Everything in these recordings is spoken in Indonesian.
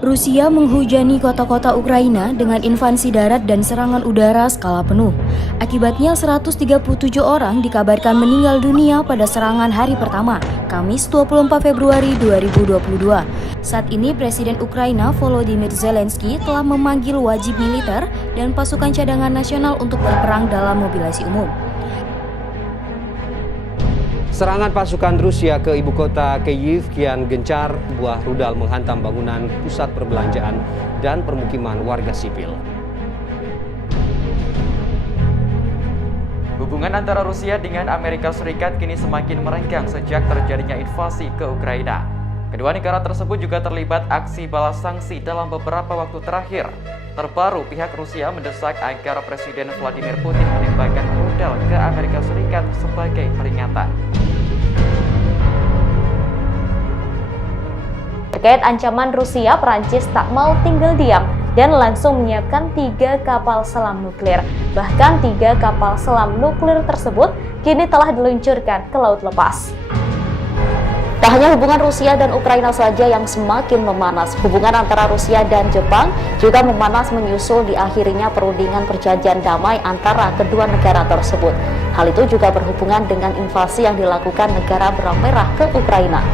Rusia menghujani kota-kota Ukraina dengan invasi darat dan serangan udara skala penuh. Akibatnya 137 orang dikabarkan meninggal dunia pada serangan hari pertama, Kamis 24 Februari 2022. Saat ini Presiden Ukraina Volodymyr Zelensky telah memanggil wajib militer dan pasukan cadangan nasional untuk berperang dalam mobilisasi umum. Serangan pasukan Rusia ke ibu kota Kyiv kian gencar, buah rudal menghantam bangunan pusat perbelanjaan dan permukiman warga sipil. Hubungan antara Rusia dengan Amerika Serikat kini semakin merenggang sejak terjadinya invasi ke Ukraina. Kedua negara tersebut juga terlibat aksi balas sanksi dalam beberapa waktu terakhir. Terbaru, pihak Rusia mendesak agar Presiden Vladimir Putin menembakkan rudal ke Amerika Serikat sebagai peringatan. Terkait ancaman Rusia, Perancis tak mau tinggal diam dan langsung menyiapkan 3 kapal selam nuklir. Bahkan 3 kapal selam nuklir tersebut kini telah diluncurkan ke laut lepas. Tak hanya hubungan Rusia dan Ukraina saja yang semakin memanas, hubungan antara Rusia dan Jepang juga memanas menyusul diakhirinya perundingan perjanjian damai antara kedua negara tersebut. Hal itu juga berhubungan dengan invasi yang dilakukan negara benang merah ke Ukraina.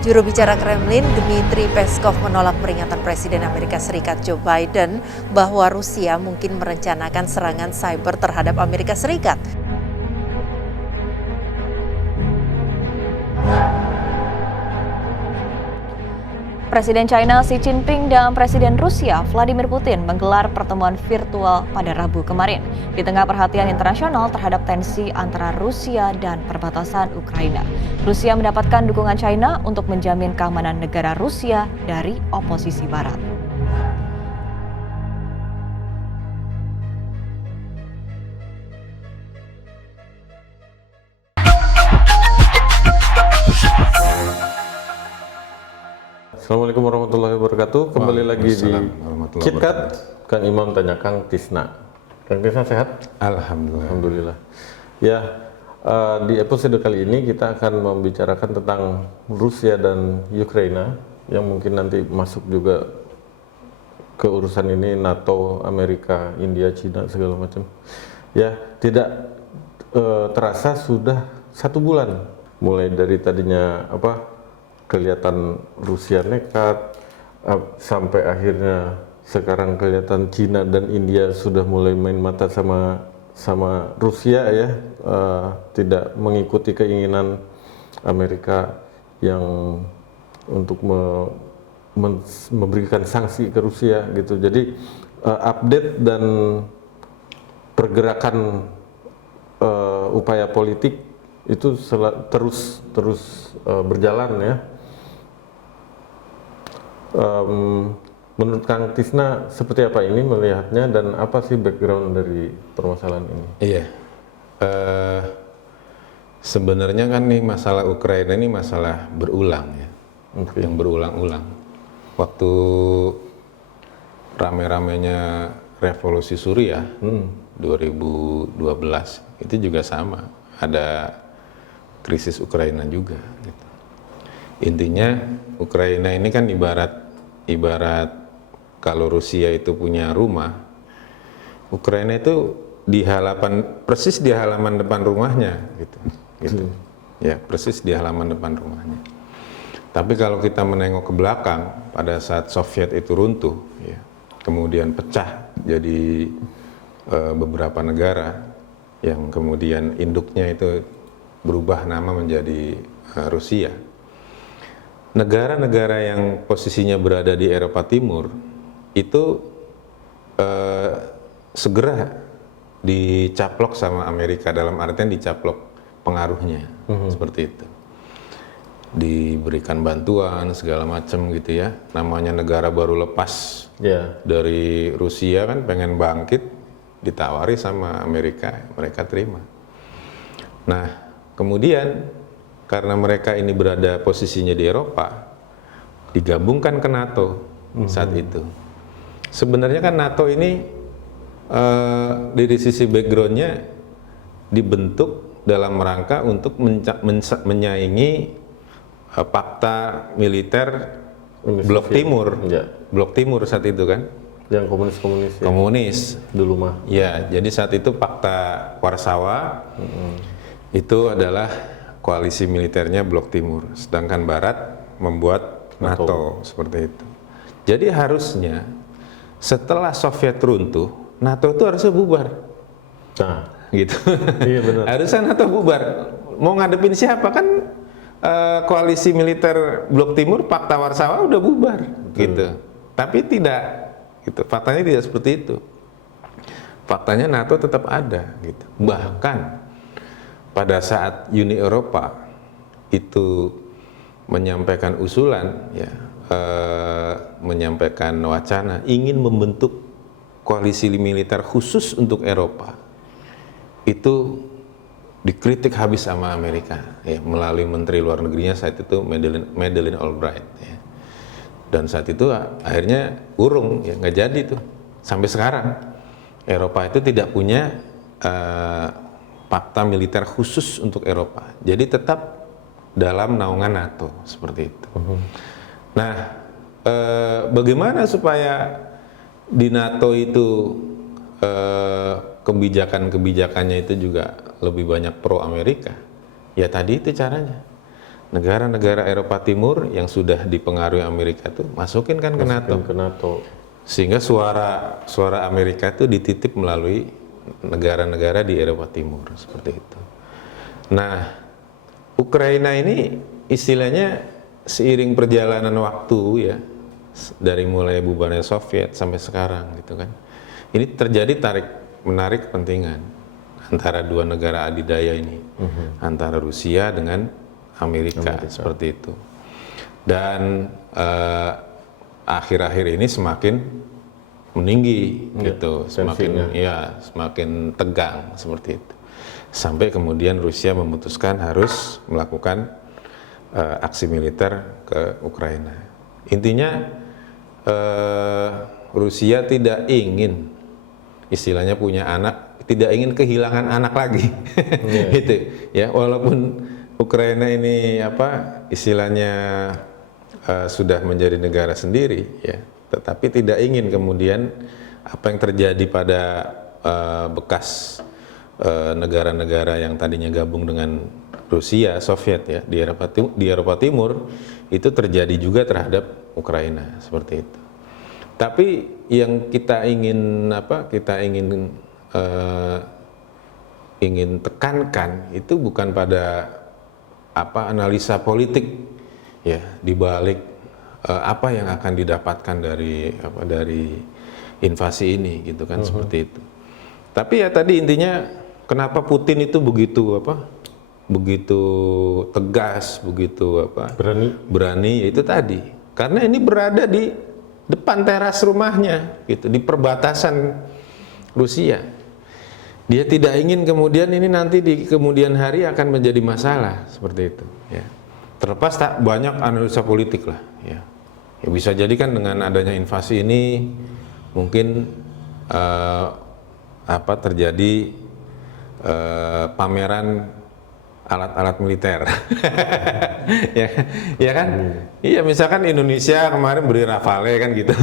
Juru bicara Kremlin, Dmitry Peskov, menolak peringatan Presiden Amerika Serikat Joe Biden bahwa Rusia mungkin merencanakan serangan cyber terhadap Amerika Serikat. Presiden China Xi Jinping dan Presiden Rusia Vladimir Putin menggelar pertemuan virtual pada Rabu kemarin di tengah perhatian internasional terhadap tensi antara Rusia dan perbatasan Ukraina. Rusia mendapatkan dukungan China untuk menjamin keamanan negara Rusia dari oposisi Barat. Assalamualaikum warahmatullahi wabarakatuh. Kembali lagi di KitKat. Kang Imam tanya Kang Tisna. Kang Tisna sehat? Alhamdulillah. Alhamdulillah. Ya, di episode kali ini kita akan membicarakan tentang Rusia dan Ukraina yang mungkin nanti masuk juga ke urusan ini, NATO, Amerika, India, Cina segala macam. Ya, tidak terasa sudah 1 bulan mulai dari tadinya kelihatan Rusia nekat, sampai akhirnya sekarang kelihatan Cina dan India sudah mulai main mata sama Rusia ya, tidak mengikuti keinginan Amerika yang untuk memberikan sanksi ke Rusia gitu. Jadi update dan pergerakan upaya politik itu terus berjalan ya. Menurut Kang Tisna seperti apa ini melihatnya dan apa sih background dari permasalahan ini? Iya, sebenarnya kan nih masalah Ukraina ini masalah berulang ya, yang berulang-ulang. Waktu rame-ramenya revolusi Suriah 2012 itu juga sama, ada krisis Ukraina juga. Gitu. Intinya Ukraina ini kan ibarat kalau Rusia itu punya rumah, Ukraina itu persis di halaman depan rumahnya gitu. Ya, persis di halaman depan rumahnya. Tapi kalau kita menengok ke belakang pada saat Soviet itu runtuh ya, kemudian pecah jadi beberapa negara yang kemudian induknya itu berubah nama menjadi Rusia. Negara-negara yang posisinya berada di Eropa Timur itu segera dicaplok sama Amerika, dalam artian dicaplok pengaruhnya, seperti itu. Diberikan bantuan segala macam gitu ya. Namanya negara baru lepas dari Rusia kan, pengen bangkit, ditawari sama Amerika, mereka terima. Nah, kemudian karena mereka ini berada posisinya di Eropa, digabungkan ke NATO saat itu. Sebenarnya kan NATO ini dari sisi backgroundnya dibentuk dalam rangka untuk menyaingi fakta militer Uni Blok Soviet. Timur, Ya. Blok Timur saat itu kan, Yang komunis-komunis ya. komunis. Dulu mah. Ya, jadi saat itu fakta Warsawa itu adalah koalisi militernya Blok Timur, sedangkan Barat membuat NATO seperti itu. Jadi harusnya setelah Soviet runtuh, NATO itu harusnya bubar, Nah, gitu. iya benar. Harusnya NATO bubar. Mau ngadepin siapa kan? Koalisi militer Blok Timur, Fakta Warsawa udah bubar, gitu. Tapi tidak, gitu. Faktanya tidak seperti itu. Faktanya NATO tetap ada, gitu. Bahkan pada saat Uni Eropa itu menyampaikan usulan, ya, menyampaikan wacana ingin membentuk koalisi militer khusus untuk Eropa, itu dikritik habis sama Amerika, ya, melalui Menteri Luar Negerinya saat itu Madeleine Albright, ya. Dan saat itu akhirnya urung, ya, nggak jadi tuh. Sampai sekarang Eropa itu tidak punya fakta militer khusus untuk Eropa, jadi tetap dalam naungan NATO seperti itu. Nah, bagaimana supaya di NATO itu kebijakan-kebijakannya itu juga lebih banyak pro Amerika? Ya tadi itu caranya. Negara-negara Eropa Timur yang sudah dipengaruhi Amerika tuh masukin kan ke NATO. Ke NATO. Sehingga suara Amerika itu dititip melalui negara-negara di Eropa Timur seperti itu. Nah, Ukraina ini istilahnya seiring perjalanan waktu, ya, dari mulai bubarnya Soviet sampai sekarang gitu kan. Ini terjadi menarik kepentingan antara dua negara adidaya ini, antara Rusia dengan Amerika. Seperti itu. Dan akhir-akhir ini semakin meninggi, gitu, semakin tegang seperti itu. Sampai kemudian Rusia memutuskan harus melakukan aksi militer ke Ukraina. Intinya Rusia tidak ingin, istilahnya punya anak, tidak ingin kehilangan anak lagi, gitu ya. Walaupun Ukraina ini istilahnya sudah menjadi negara sendiri, ya, tetapi tidak ingin kemudian apa yang terjadi pada bekas negara-negara yang tadinya gabung dengan Rusia, Soviet, ya, di Eropa Timur itu terjadi juga terhadap Ukraina seperti itu. Tapi yang kita ingin ingin tekankan itu bukan pada analisa politik, ya, di balik apa yang akan didapatkan dari invasi ini, gitu kan, seperti itu. Tapi ya tadi intinya kenapa Putin itu begitu tegas, begitu berani, ya itu tadi. Karena ini berada di depan teras rumahnya, gitu, di perbatasan Rusia. Dia tidak ingin kemudian ini nanti di kemudian hari akan menjadi masalah seperti itu, ya. Terlepas tak banyak analisa politik lah, ya. Ya bisa jadi kan dengan adanya invasi ini mungkin terjadi pameran alat-alat militer, ya kan? Iya, misalkan Indonesia kemarin beli Rafale kan, gitu,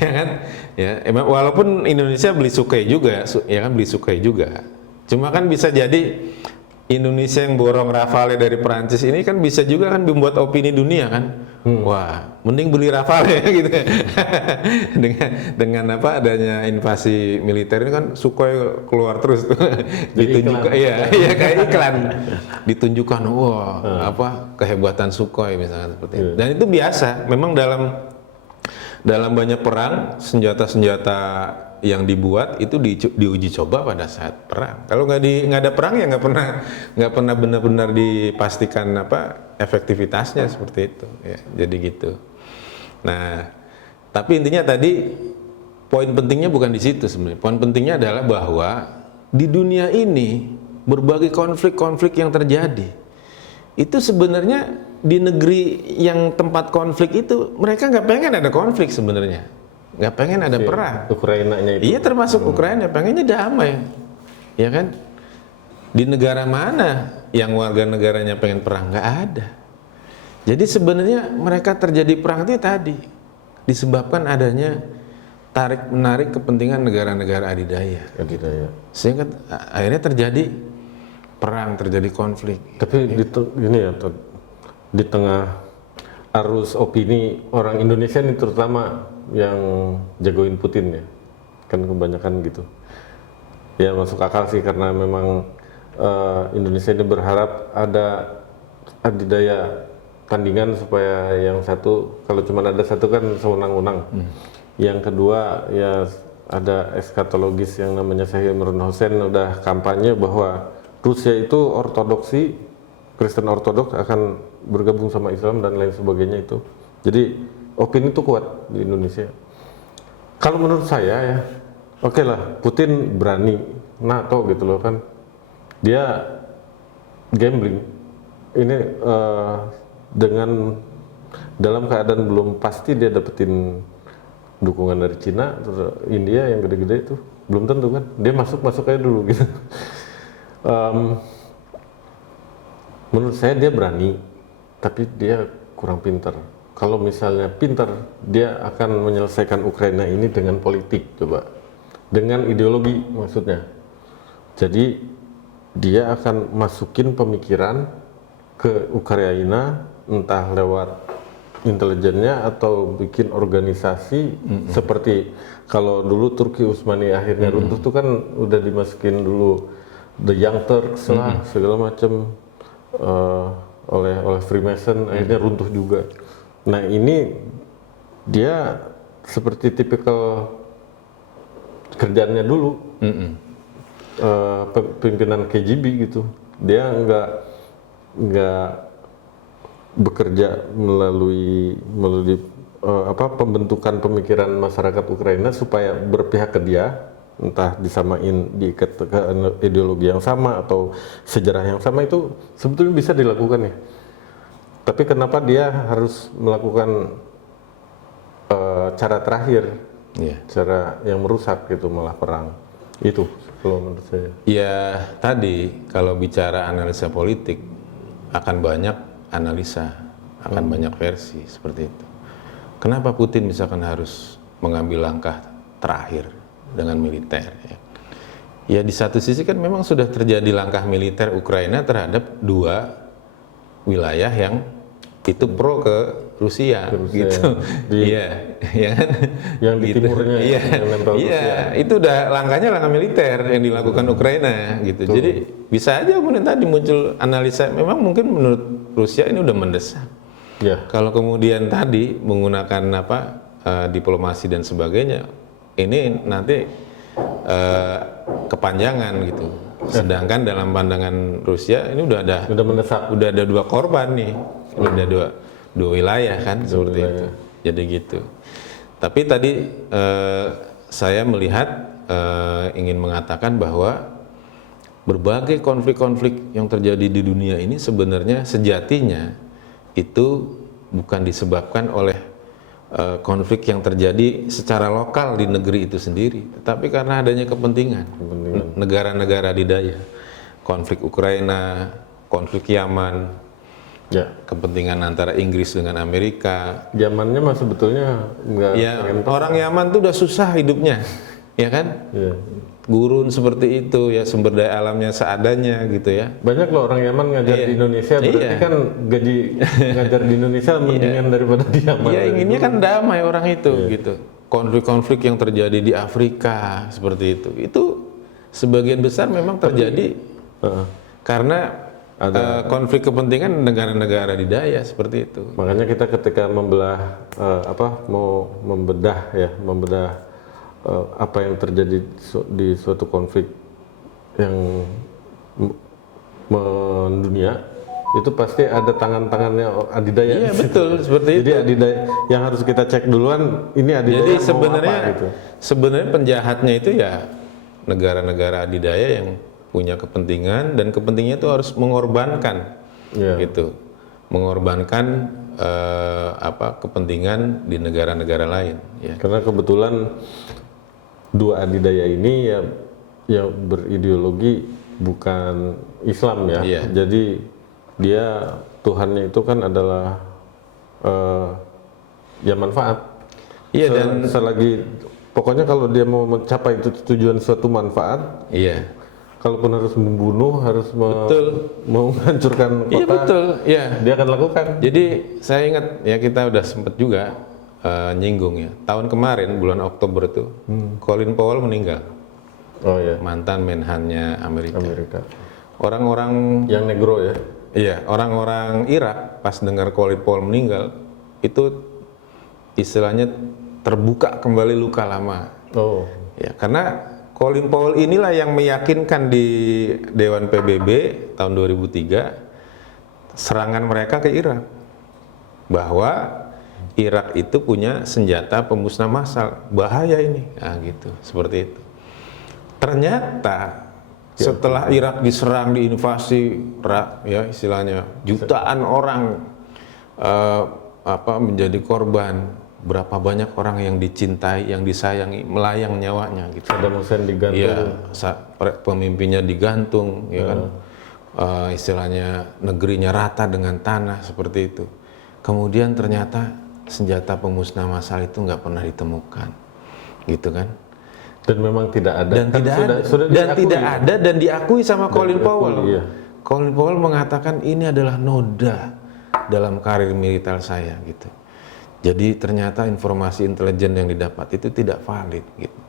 ya kan? Ya, walaupun Indonesia beli Sukhoi juga, ya kan, beli Sukhoi juga. Cuma kan bisa jadi Indonesia yang borong Rafale dari Perancis ini kan bisa juga kan membuat opini dunia kan, wah, mending beli Rafale, gitu. dengan adanya invasi militer ini kan Sukhoi keluar terus tuh. Ditunjukkan, iya kayak iklan, ditunjukkan, wah, kehebatan Sukhoi misalnya seperti itu. Dan itu biasa, memang dalam banyak perang senjata-senjata yang dibuat itu diuji coba pada saat perang. Kalau nggak ada perang ya nggak pernah benar-benar dipastikan efektivitasnya seperti itu, ya. Jadi gitu. Nah, tapi intinya tadi poin pentingnya bukan di situ sebenarnya. Poin pentingnya adalah bahwa di dunia ini berbagai konflik-konflik yang terjadi itu sebenarnya di negeri yang tempat konflik itu mereka nggak pengen ada konflik sebenarnya. Nggak pengen ada perang. Ukrainanya itu. Iya, termasuk Ukraina, pengennya damai, ya kan? Di negara mana yang warga negaranya pengen perang? Nggak ada. Jadi sebenarnya mereka terjadi perang itu tadi disebabkan adanya tarik-menarik kepentingan negara-negara adidaya. Sehingga akhirnya terjadi perang, terjadi konflik. Tapi di tengah arus opini orang Indonesia ini terutama yang jagoin Putin ya, kan kebanyakan gitu. Ya masuk akal sih karena memang Indonesia ini berharap ada adidaya tandingan supaya yang satu, kalau cuma ada satu kan sewenang-wenang. Yang kedua ya ada eskatologis yang namanya Syekh Imran Hussein udah kampanye bahwa Rusia itu ortodoksi, Kristen ortodoks akan bergabung sama Islam dan lain sebagainya itu. Jadi opini itu kuat di Indonesia. Kalau menurut saya ya, oke lah Putin berani NATO gitu loh kan. Dia gambling. Ini dengan dalam keadaan belum pasti dia dapetin dukungan dari Cina, terus India yang gede-gede itu belum tentu kan. Dia masuk aja dulu gitu. Menurut saya dia berani, tapi dia kurang pintar. Kalau misalnya pintar, dia akan menyelesaikan Ukraina ini dengan politik, coba. Dengan ideologi maksudnya. Jadi dia akan masukin pemikiran ke Ukraina, entah lewat intelijennya atau bikin organisasi seperti kalau dulu Turki Utsmani akhirnya runtuh tuh kan udah dimasukin dulu The Young Turks lah segala macam oleh Freemason akhirnya runtuh juga. Nah ini dia seperti tipikal kerjaannya dulu pimpinan KGB gitu. Dia nggak bekerja melalui pembentukan pemikiran masyarakat Ukraina supaya berpihak ke dia, entah disamain diikat ke ideologi yang sama atau sejarah yang sama, itu sebetulnya bisa dilakukan ya. Tapi kenapa dia harus melakukan cara terakhir, cara yang merusak gitu, malah perang? Itu kalau menurut saya. Ya tadi kalau bicara analisa politik akan banyak analisa, akan banyak versi seperti itu. Kenapa Putin misalkan harus mengambil langkah terakhir dengan militer? Ya di satu sisi kan memang sudah terjadi langkah militer Ukraina terhadap dua wilayah yang itu pro ke Rusia gitu. Iya, ya kan? Yang di timurnya, itu udah langkah militer yang dilakukan Ukraina gitu. Betul. Jadi bisa aja kemudian tadi muncul analisa, memang mungkin menurut Rusia ini udah mendesak. Kalau kemudian tadi menggunakan diplomasi dan sebagainya, ini nanti kepanjangan gitu. Sedangkan dalam pandangan Rusia ini udah mendesak, udah ada dua korban nih, udah ada dua wilayah kan, seperti itu. Jadi gitu. Tapi tadi saya melihat ingin mengatakan bahwa berbagai konflik-konflik yang terjadi di dunia ini sebenarnya sejatinya itu bukan disebabkan oleh konflik yang terjadi secara lokal di negeri itu sendiri, tetapi karena adanya kepentingan negara-negara adidaya. Konflik Ukraina, konflik Yaman, kepentingan antara Inggris dengan Amerika. Yamannya mah sebetulnya nggak. Orang Yaman tuh udah susah hidupnya, ya kan? Gurun seperti itu ya, sumber daya alamnya seadanya gitu ya. Banyak loh orang Yaman ngajar di Indonesia, berarti kan gaji ngajar di Indonesia mendingan daripada di Yaman. Iya, inginnya kan damai orang itu gitu. Konflik-konflik yang terjadi di Afrika seperti itu sebagian besar memang terjadi karena ada konflik kepentingan negara-negara adidaya seperti itu. Makanya kita ketika membelah mau membedah apa yang terjadi di suatu konflik yang mendunia, itu pasti ada tangan-tangannya adidaya. Iya betul, seperti itu. Jadi adidaya yang harus kita cek duluan, ini adidaya. Jadi sebenarnya penjahatnya itu ya negara-negara adidaya yang punya kepentingan, dan kepentingannya itu harus mengorbankan, gitu, mengorbankan kepentingan di negara-negara lain. Karena kebetulan dua adidaya ini ya berideologi bukan Islam ya. Jadi dia Tuhannya itu kan adalah ya manfaat. Iya, dan selagi pokoknya kalau dia mau mencapai tujuan suatu manfaat, iya, kalaupun harus membunuh, harus betul, menghancurkan kota, iya betul, iya. dia akan lakukan. Jadi saya ingat ya, kita udah sempet juga nyinggung ya, tahun kemarin bulan Oktober itu Colin Powell meninggal. Oh ya, Mantan menhannya Amerika. Orang-orang yang negro ya. Iya, orang-orang Irak pas dengar Colin Powell meninggal itu istilahnya terbuka kembali luka lama. Oh. Ya, karena Colin Powell inilah yang meyakinkan di Dewan PBB tahun 2003 serangan mereka ke Irak, bahwa Irak itu punya senjata pemusnah massal, bahaya ini, nah gitu, seperti itu. Ternyata setelah Irak diserang, diinvasi, ya istilahnya jutaan orang menjadi korban, berapa banyak orang yang dicintai, yang disayangi, melayang nyawanya gitu. Saddam Hussein digantung. Iya, pemimpinnya digantung, ya kan. Istilahnya negerinya rata dengan tanah seperti itu. Kemudian ternyata senjata pemusnah massal itu nggak pernah ditemukan, gitu kan? Dan memang tidak ada. Dan kan tidak ada. Sudah Dan diakui. tidak ada dan diakui sama Colin Powell. Iya. Colin Powell mengatakan ini adalah noda dalam karir militer saya, gitu. Jadi ternyata informasi intelijen yang didapat itu tidak valid, gitu.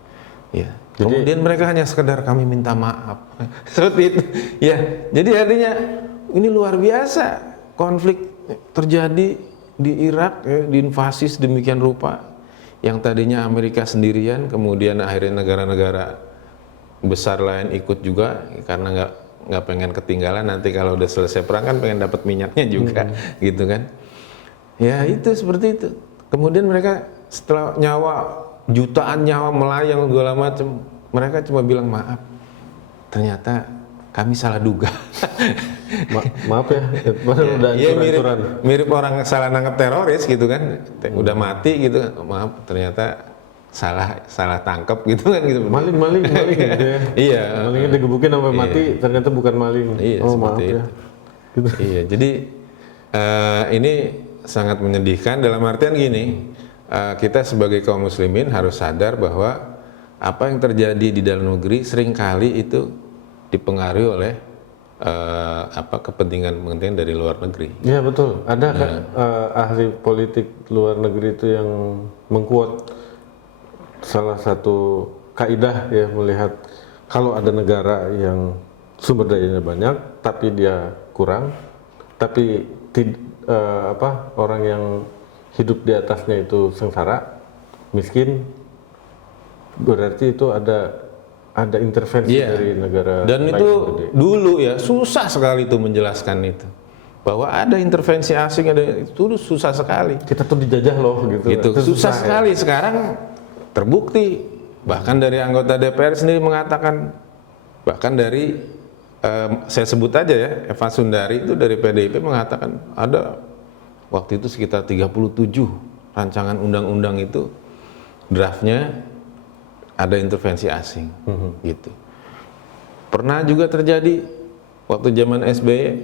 Ya. Kemudian mereka hanya sekedar kami minta maaf, seperti itu. Ya. Jadi artinya ini luar biasa konflik terjadi di Irak, ya, diinvasi sedemikian rupa. Yang tadinya Amerika sendirian, kemudian akhirnya negara-negara besar lain ikut juga karena nggak pengen ketinggalan, nanti kalau udah selesai perang kan pengen dapat minyaknya juga, gitu kan? Ya itu seperti itu. Kemudian mereka setelah jutaan nyawa melayang segala macam, mereka cuma bilang maaf. Ternyata kami salah duga. Maaf ya, udah ya, mirip orang salah nangkep teroris gitu kan, udah mati gitu kan, maaf ternyata salah tangkap gitu kan, gitu. Maling gitu ya. Iya. Malingnya digebukin sampai mati, ternyata bukan maling. Iya, oh seperti maaf itu. ya. Gitu. Iya, jadi ini sangat menyedihkan dalam artian gini, kita sebagai kaum muslimin harus sadar bahwa apa yang terjadi di dalam negeri seringkali itu dipengaruhi oleh kepentingan dari luar negeri. Iya betul. Ada kan ahli politik luar negeri itu yang mengkuat salah satu kaidah ya, melihat kalau ada negara yang sumber dayanya banyak tapi dia kurang, tapi orang yang hidup di atasnya itu sengsara, miskin, berarti itu ada intervensi dari negara. Dan lain itu gede. dulu ya susah sekali itu menjelaskan itu, bahwa ada intervensi asing, itu susah sekali. Kita tuh dijajah loh gitu. Itu susah sekali. Sekarang terbukti, bahkan dari anggota DPR sendiri mengatakan, bahkan dari saya sebut aja ya, Eva Sundari itu dari PDIP mengatakan ada waktu itu sekitar 37 rancangan undang-undang itu draftnya ada intervensi asing, gitu. Pernah juga terjadi waktu zaman SBY,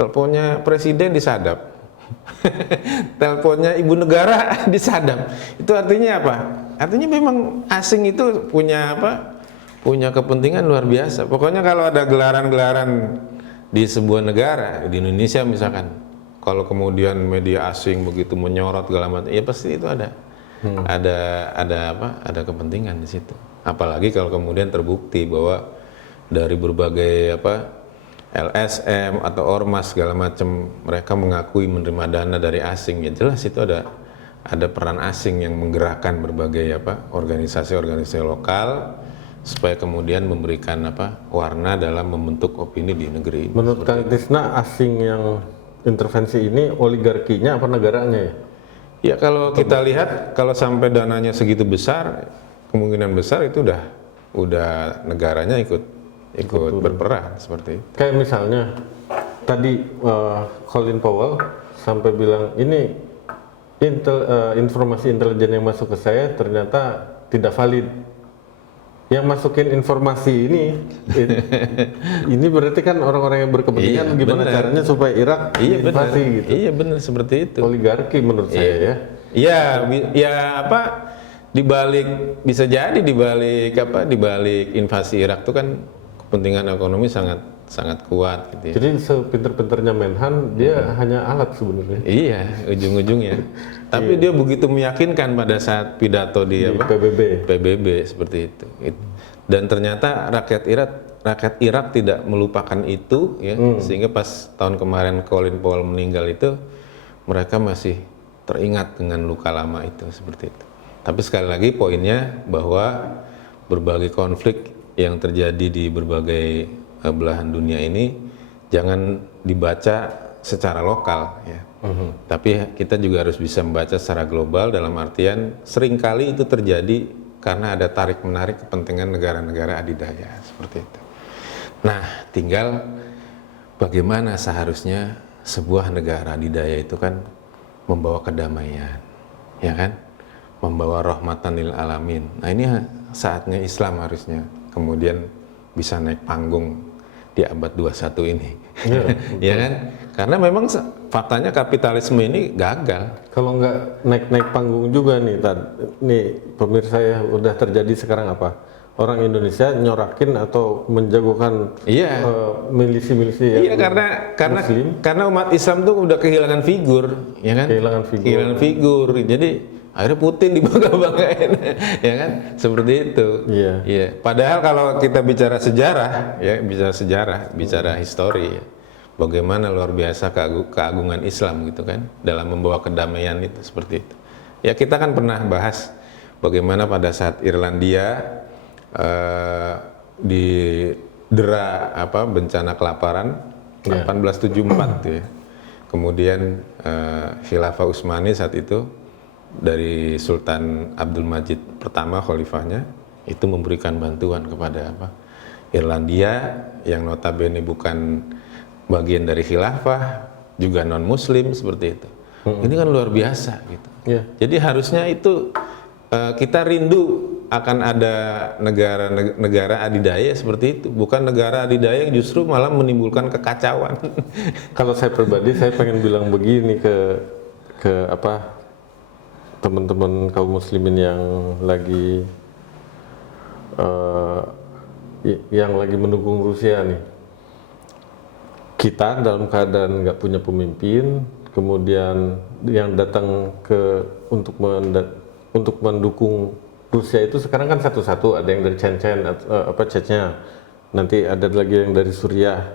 teleponnya presiden disadap, teleponnya ibu negara disadap. Itu artinya apa? Artinya memang asing itu punya kepentingan luar biasa. Pokoknya kalau ada gelaran-gelaran di sebuah negara, di Indonesia misalkan, kalau kemudian media asing begitu menyorot segala macam, ya pasti itu ada kepentingan di situ. Apalagi kalau kemudian terbukti bahwa dari berbagai LSM atau ormas segala macam mereka mengakui menerima dana dari asing, ya jelas itu ada peran asing yang menggerakkan berbagai organisasi-organisasi lokal supaya kemudian memberikan warna dalam membentuk opini di negeri ini. Menurut Kang Tisna, asing yang intervensi ini oligarkinya apa negaranya ya? Ya kalau kita lihat, kalau sampai dananya segitu besar, kemungkinan besar itu udah negaranya ikut berperan seperti itu. Kayak misalnya tadi Colin Powell sampai bilang ini informasi intelijen yang masuk ke saya ternyata tidak valid. yang masukin informasi ini berarti kan orang-orang yang berkepentingan Iya, gimana bener. caranya supaya Irak Iya benar. invasi gitu. Iya benar seperti itu. Oligarki menurut saya ya. Iya, ya apa dibalik bisa jadi dibalik invasi Irak itu kan kepentingan ekonomi sangat kuat gitu ya. Jadi sepinter-pinternya Menhan dia hanya alat sebenarnya. Iya, ujung-ujungnya. Tapi dia begitu meyakinkan pada saat pidato di PBB seperti itu. Dan ternyata rakyat Irak tidak melupakan itu ya, sehingga pas tahun kemarin Colin Powell meninggal itu mereka masih teringat dengan luka lama itu seperti itu. Tapi sekali lagi poinnya bahwa berbagai konflik yang terjadi di berbagai belahan dunia ini jangan dibaca secara lokal ya. Tapi kita juga harus bisa membaca secara global dalam artian seringkali itu terjadi karena ada tarik-menarik kepentingan negara-negara adidaya seperti itu. Nah, tinggal bagaimana seharusnya sebuah negara adidaya itu kan membawa kedamaian, ya kan? Membawa rahmatan lil alamin. Nah, ini saatnya Islam harusnya kemudian bisa naik panggung di abad 21 ini. Ya kan? Karena memang faktanya kapitalisme ini gagal. Kalau nggak naik-naik panggung juga nih, pemirsa ya udah terjadi sekarang apa? Orang Indonesia nyorakin atau menjagokan milisi-milisi yang Iya, karena umat Islam tuh udah kehilangan figur, ya kan? Kehilangan figur. Jadi akhirnya Putin dibangga-banggain, ya kan? Seperti itu. Iya. Padahal kalau kita bicara sejarah, ya bicara histori, ya, bagaimana luar biasa keagungan Islam gitu kan, dalam membawa kedamaian itu seperti itu. Ya kita kan pernah bahas bagaimana pada saat Irlandia didera bencana kelaparan 1874 ya. Kemudian Khilafah Utsmani saat itu dari Sultan Abdul Majid pertama khalifahnya itu memberikan bantuan kepada Irlandia yang notabene bukan bagian dari khilafah, juga non muslim seperti itu. Ini kan luar biasa gitu. Jadi harusnya itu kita rindu akan ada negara adidaya seperti itu, bukan negara adidaya yang justru malah menimbulkan kekacauan. Kalau saya pribadi, saya pengen bilang begini ke teman-teman kaum muslimin yang lagi mendukung Rusia nih. Kita dalam keadaan nggak punya pemimpin, kemudian yang datang untuk mendukung Rusia itu sekarang kan satu-satu, ada yang dari Chechnya, nanti ada lagi yang dari Suriah.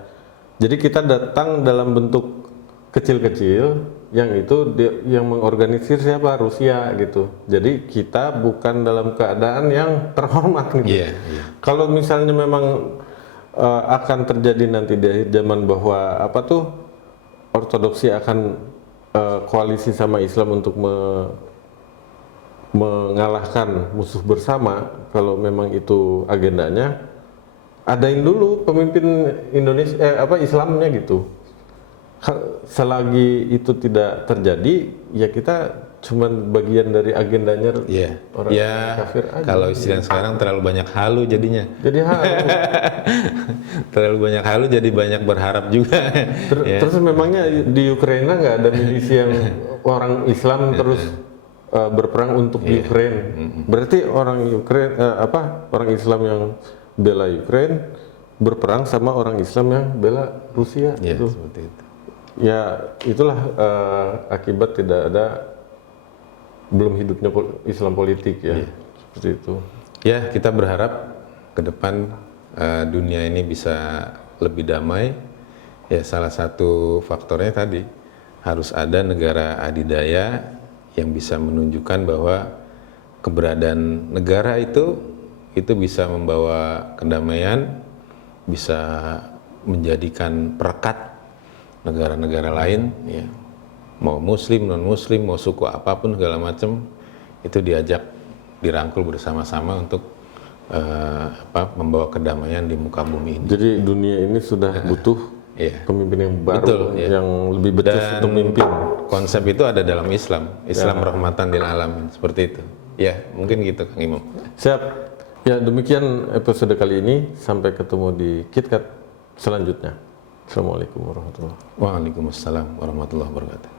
Jadi kita datang dalam bentuk kecil-kecil, yang itu yang mengorganisir siapa? Rusia gitu. Jadi kita bukan dalam keadaan yang terhormat gitu. Kalau misalnya memang akan terjadi nanti di zaman bahwa ortodoksi akan koalisi sama Islam untuk mengalahkan musuh bersama, kalau memang itu agendanya, adain dulu pemimpin Indonesia Islamnya gitu. Selagi itu tidak terjadi, ya kita cuman bagian dari agendanya orang kafir aja. Kalau istilah sekarang terlalu banyak halu jadinya. Jadi terlalu banyak halu, jadi banyak berharap juga. Terus memangnya di Ukraina nggak ada milisi yang orang Islam terus berperang untuk Ukraina. Berarti orang orang Islam yang bela Ukraina berperang sama orang Islam yang bela Rusia. Seperti itu. Ya itulah akibat tidak ada belum hidupnya Islam politik ya. Seperti itu. Ya, kita berharap ke depan dunia ini bisa lebih damai. Ya, salah satu faktornya tadi harus ada negara adidaya yang bisa menunjukkan bahwa keberadaan negara itu bisa membawa kedamaian, bisa menjadikan perekat negara-negara lain, ya, mau muslim, non muslim, mau suku apapun segala macam, itu diajak dirangkul bersama-sama untuk membawa kedamaian di muka bumi ini. Jadi dunia ini sudah butuh pemimpin yang baru, yang lebih becus untuk memimpin. Konsep itu ada dalam Islam rahmatan lil alamin, seperti itu. Ya, mungkin gitu Kang Imam. Siap. Ya, demikian episode kali ini. Sampai ketemu di KitKat selanjutnya. Assalamualaikum warahmatullahi wabarakatuh. Waalaikumsalam warahmatullahi wabarakatuh.